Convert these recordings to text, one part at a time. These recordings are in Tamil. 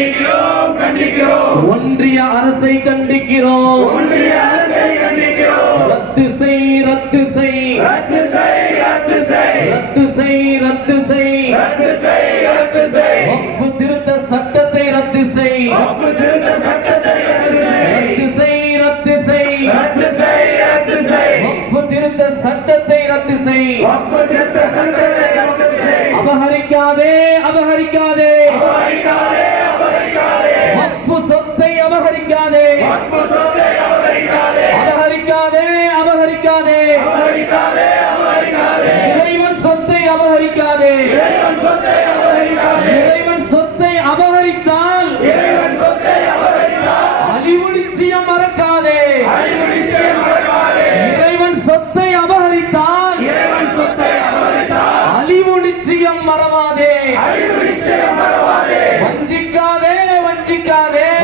கண்டிக்கிறோம் கண்டிக்கிறோம் ஒன்றிய அரசை கண்டிக்கிறோம் ஒன்றிய அரசை கண்டிக்கிறோம் ரத்து செய் ரத்து செய் ரத்து செய் ரத்து செய் ரத்து செய் ரத்து செய் ரத்து செய் ரத்து செய் வக்ஃபு திருத்த சட்டத்தை ரத்து செய் வக்ஃபு திருத்த சட்டத்தை ரத்து செய் ரத்து செய் ரத்து செய் ரத்து செய் ரத்து செய் வக்ஃபு திருத்த சட்டத்தை ரத்து செய் வக்ஃபு திருத்த சட்டத்தை ரத்து செய் அபகரிக்காதே அபகரிக்காதே அபகரிக்காதே அபகரிக்காதே. இறைவன் சொத்தை அபகரிக்காதே. இறைவன் சொத்தை அபகரித்தால் அழிவு நிச்சயம் மறக்காதே. இறைவன் சொத்தை அபகரித்தால் அழிவு நிச்சயம் மறவாதே. வஞ்சிக்காதே.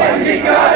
வஞ்சிக்காதே.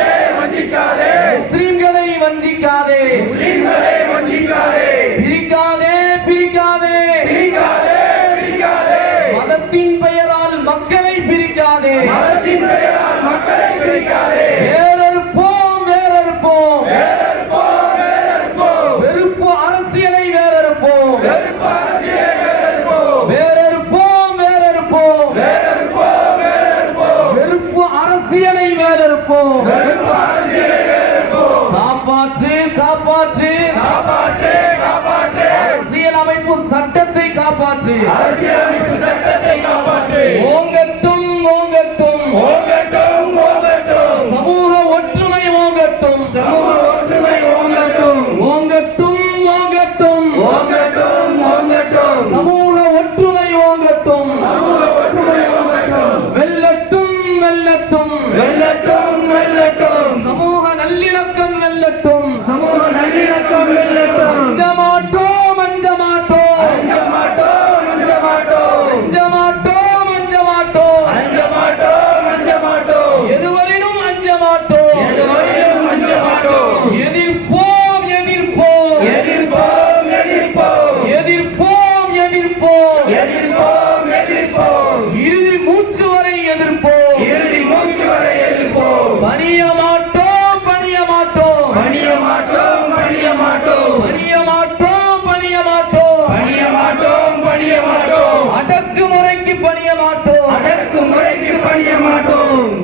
அரசியலை வேறறுப்போம் காப்பாற்று காப்பாற்று. அரசியல் அமைப்பு சட்டத்தை காப்பாற்று. அரசியல் Come, Melaka! முறைக்கு பணிய மாட்டோம் அதற்கு முறைக்கு பணிய மாட்டோம்